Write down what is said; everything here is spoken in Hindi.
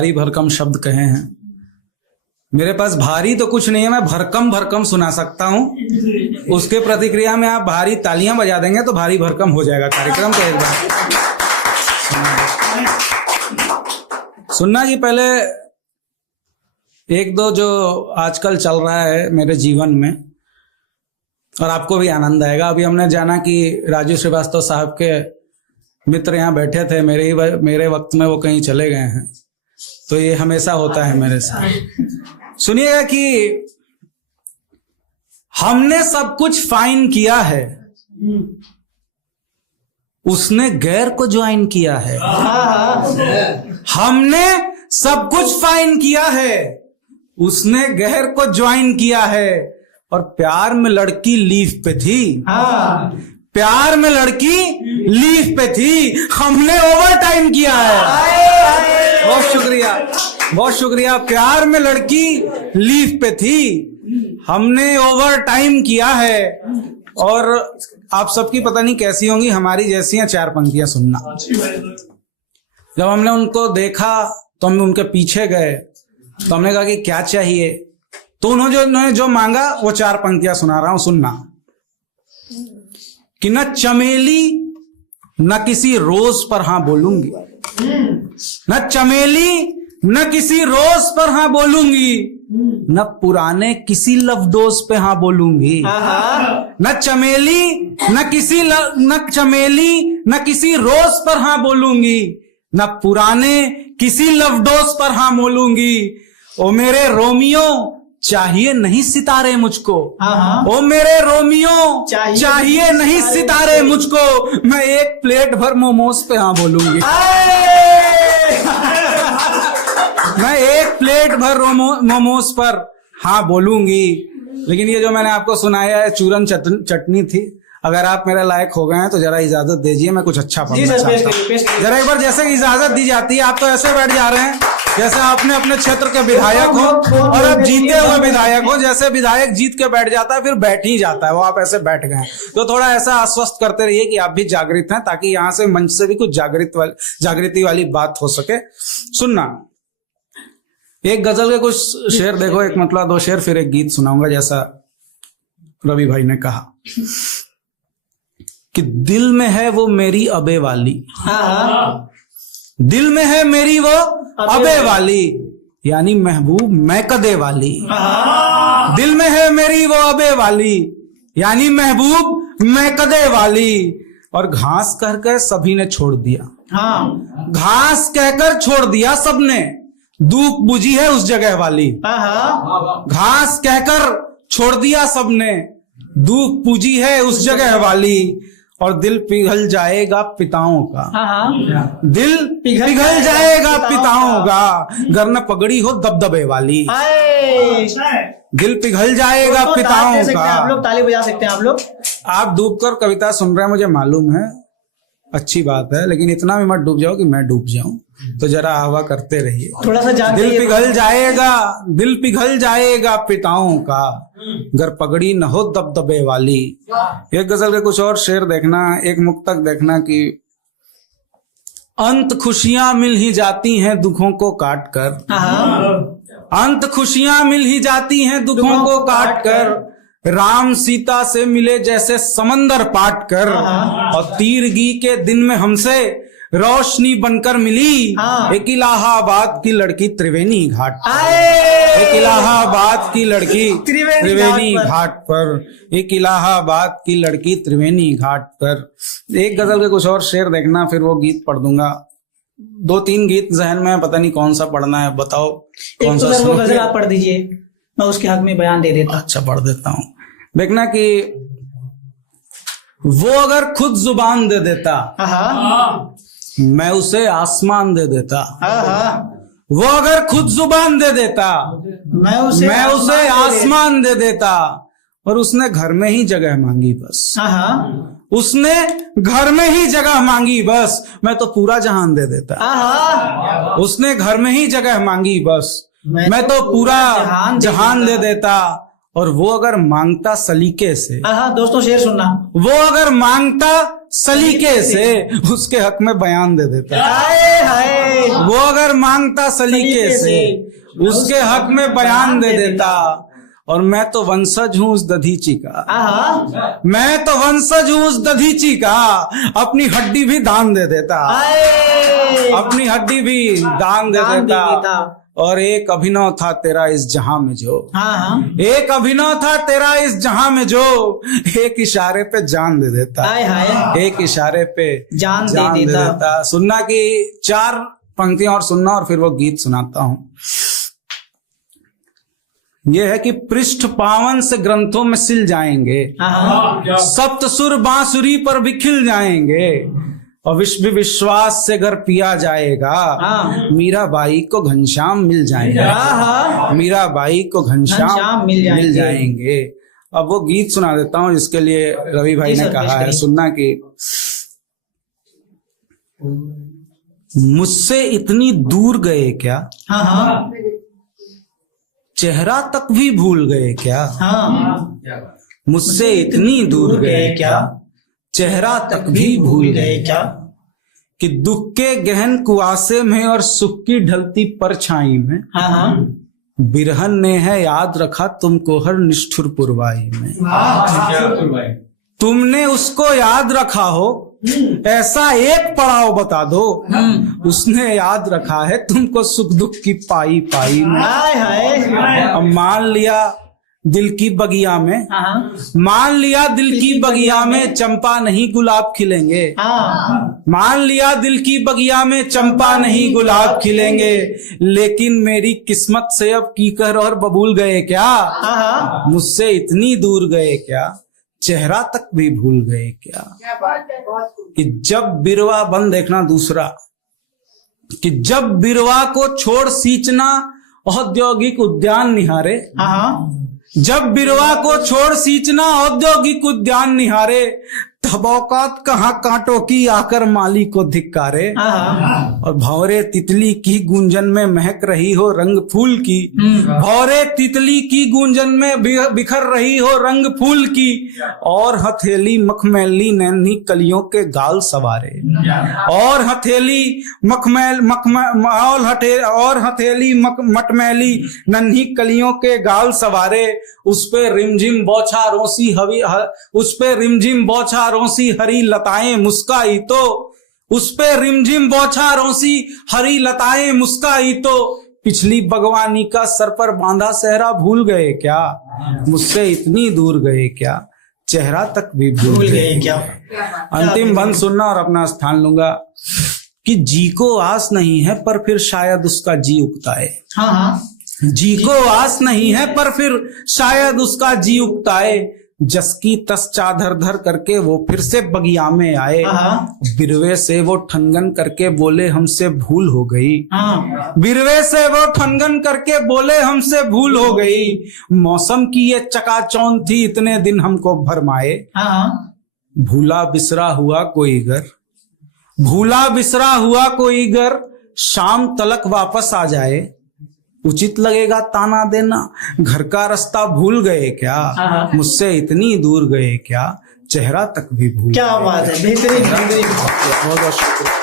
भारी भरकम शब्द कहे हैं। मेरे पास भारी तो कुछ नहीं है, मैं भरकम भरकम सुना सकता हूं। उसके प्रतिक्रिया में आप भारी तालियां बजा देंगे तो भारी भरकम हो जाएगा कार्यक्रम। तो एक बार सुनना जी, पहले एक दो जो आजकल चल रहा है मेरे जीवन में, और आपको भी आनंद आएगा। अभी हमने जाना कि राजू श्रीवास्तव साहब के मित्र यहाँ बैठे थे, मेरे वक्त में वो कहीं चले गए हैं। तो ये हमेशा होता है मेरे साथ। सुनिएगा कि हमने सब कुछ फाइन किया है, उसने गैर को ज्वाइन किया है। हमने सब कुछ फाइन किया है, उसने गैर को ज्वाइन किया है। और प्यार में लड़की लीव पे थी। प्यार में लड़की लीव पे थी, हमने ओवर टाइम किया है। बहुत शुक्रिया, बहुत शुक्रिया। प्यार में लड़की लीव पे थी, हमने ओवर टाइम किया है। और आप सबकी पता नहीं कैसी होंगी, हमारी जैसी हैं चार पंक्तियां सुनना। जब हमने उनको देखा तो हम उनके पीछे गए, तो हमने कहा कि क्या चाहिए, तो उन्होंने जो मांगा वो चार पंक्तियां सुना रहा हूं, सुनना। कि न चमेली न किसी रोज पर हाँ बोलूंगी, न चमेली न किसी रोज पर हाँ बोलूंगी, न पुराने किसी लफ्डोज पे हाँ बोलूंगी। न चमेली न किसी रोज पर हाँ बोलूंगी, न पुराने किसी लफ्डोज पर हाँ बोलूंगी। ओ मेरे रोमियो चाहिए नहीं सितारे मुझको, ओ मेरे रोमियो चाहिए नहीं सितारे मुझको, मैं एक प्लेट भर मोमोज पे हाँ बोलूंगी। मैं एक प्लेट भर मोमोज पर हाँ बोलूंगी। लेकिन ये जो मैंने आपको सुनाया है चूरन चटनी थी। अगर आप मेरे लायक हो गए हैं तो जरा इजाजत दीजिए, मैं कुछ अच्छा पढ़ना चाहता हूं। जरा एक बार जैसे इजाजत दी जाती है, आप तो ऐसे बैठ जा रहे हैं जैसे आपने अपने क्षेत्र के विधायक हो और अब जीते हुए विधायक हो। जैसे विधायक जीत के बैठ जाता है फिर बैठ ही जाता है, वो आप ऐसे बैठ गए। तो थोड़ा ऐसा आश्वस्त करते रहिए कि आप भी जागृत हैं, ताकि यहां से मंच से भी कुछ जागृति वाली बात हो सके। सुनना, एक गजल के कुछ शेर देखो, एक मतलब दो शेर, फिर एक गीत सुनाऊंगा जैसा रवि भाई ने कहा कि दिल में है वो मेरी अबे वाली, दिल में है मेरी वो अबे वाली, यानी महबूब मैं कदे वाली। दिल में है मेरी वो अबे वाली, यानी महबूब मैं कदे वाली। और घास कहकर सभी ने छोड़ दिया, घास कहकर छोड़ दिया सबने, दूख बुझी है उस जगह वाली। घास कहकर छोड़ दिया सबने, दूख बुझी है उस जगह वाली। और दिल पिघल जाएगा पिताओं का, दिल पिघल जाएगा पिताओं का, गर न पगड़ी हो दबदबे वाली। दिल पिघल जाएगा पिताओं का। आप लोग ताली बजा सकते हैं। आप डूब कर कविता सुन रहे हैं, मुझे मालूम है, अच्छी बात है, लेकिन इतना भी मत डूब जाओ कि मैं डूब जाऊं। तो जरा हवा करते रहिए, थोड़ा सा जान। दिल पिघल जाएगा पिताओं का, गर पगड़ी न हो दबदबे वाली। एक गजल के कुछ और शेर देखना, एक मुक्तक देखना कि अंत खुशियां मिल ही जाती हैं दुखों को काट कर, अंत खुशियां मिल ही जाती हैं दुखों को काट कर, राम सीता से मिले जैसे समंदर पाट कर, और तीरगी के दिन में हमसे रोशनी बनकर मिली एक इलाहाबाद की लड़की त्रिवेणी घाट पर। एक इलाहाबाद की लड़की त्रिवेणी घाट पर, एक इलाहाबाद की लड़की त्रिवेणी घाट पर। एक गजल के कुछ और शेर देखना, फिर वो गीत पढ़ दूंगा। दो तीन गीत जहन में, पता नहीं कौन सा पढ़ना है, बताओ कौन सा। वो गजल आप पढ़ दीजिए, मैं उसके हक में बयान दे देता। अच्छा, पढ़ देता हूँ। देखना कि वो अगर खुद जुबान दे देता, मैं उसे आसमान दे देता। वो अगर खुद जुबान दे देता, मैं उसे आसमान दे देता। और उसने घर में ही जगह मांगी बस, उसने घर में ही जगह मांगी बस, मैं तो पूरा जहान दे देता। उसने घर में ही जगह मांगी बस, मैं तो पूरा जहान दे देता। और वो अगर मांगता सलीके से, दोस्तों शेर सुनना, वो अगर मांगता सलीके से, उसके हक में बयान दे देता। वो अगर मांगता सलीके से उसके हक में बयान दे देता। और मैं तो वंशज हूँ उस दधीची का, हाँ मैं तो वंशज हूँ उस दधीची का, अपनी हड्डी भी दान दे देता, अपनी हड्डी भी दान दे देता। और एक अभिनव था तेरा इस जहां में जो, हाँ एक अभिनव था तेरा इस जहां में जो, एक इशारे पे जान दे देता, हाय एक इशारे पे जान दे देता। सुनना की 4 पंक्तियां और सुनना, और फिर वो गीत सुनाता हूं। ये है कि पृष्ठ पावन से ग्रंथों में सिल जाएंगे, सप्त सुर बांसुरी पर भी खिल जाएंगे, और विश्व विश्वास से घर पिया जाएगा, मीराबाई को घनश्याम मिल जाएंगे, मीराबाई को घनश्याम मिल जाएंगे। अब वो गीत सुना देता हूँ जिसके लिए रवि भाई ने कहा है, सुनना कि मुझसे इतनी दूर गए क्या, चेहरा तक भी भूल गए क्या, मुझसे इतनी दूर गए क्या, चेहरा तक भी भूल गए क्या, कि दुख के गहन कुआसे में और सुख की ढलती परछाई में, बिरहन ने है याद रखा तुमको हर निष्ठुर पुरवाई में। तुमने उसको याद रखा हो ऐसा एक पड़ाव बता दो, उसने याद रखा है तुमको सुख दुख की पाई पाई में। अब मान लिया दिल की बगिया में, मान लिया दिल की बगिया में चंपा नहीं गुलाब खिलेंगे, मान लिया दिल की बगिया में चंपा नहीं गुलाब खिलेंगे, लेकिन मेरी किस्मत से अब कीकर और बबूल गए क्या, मुझसे इतनी दूर गए क्या, चेहरा तक भी भूल गए क्या। कि जब बिरवा बन देखना दूसरा, कि जब बिरवा को छोड़ सींचना औद्योगिक उद्यान निहारे, जब बिरवा को छोड़ सींचना औद्योगिक उद्यान निहारे, तब औकात कहाँ कांटों की आकर माली को धिक्कारे, और भौरे तितली की गूंजन में महक रही हो रंग फूल की, भौरे तितली की गूंजन में बिखर रही हो रंग फूल की, और हथेली मखमैली नन्ही कलियों के गाल सवारे, और हथेली मटमैली नन्ही कलियों के गाल सवारे, उस पे रिमझिम बौछारों सी उस पे रिमझिम बौछारों सी हरी लताएं मुस्काई तो, उस पे रिमझिम बौछारों सी हरी लताएं मुस्काई तो, पिछली भगवानी का सर पर बांधा सहरा भूल गए क्या, मुझसे इतनी दूर गए क्या, चेहरा तक भी भूल गए क्या। अंतिम बंद सुनना और अपना स्थान लूंगा। कि जी को आस नहीं है पर फिर शायद उसका जी उगताए, जी को आस नहीं है पर फिर शायद उसका जी उगताए, जस की तस चादर धर करके वो फिर से बगिया में आए, बिरवे से वो ठनगन करके बोले हमसे भूल हो गई, बिरवे से वो ठनगन करके बोले हमसे भूल हो गई, मौसम की ये चकाचौंध थी इतने दिन हमको भरमाए, भूला बिसरा हुआ कोई घर, भूला बिसरा हुआ कोई घर, शाम तलक वापस आ जाए, उचित लगेगा ताना देना, घर का रास्ता भूल गए क्या, मुझसे इतनी दूर गए क्या, चेहरा तक भी भूल। क्या बात है, बेहतरीन। बहुत बहुत शुक्रिया।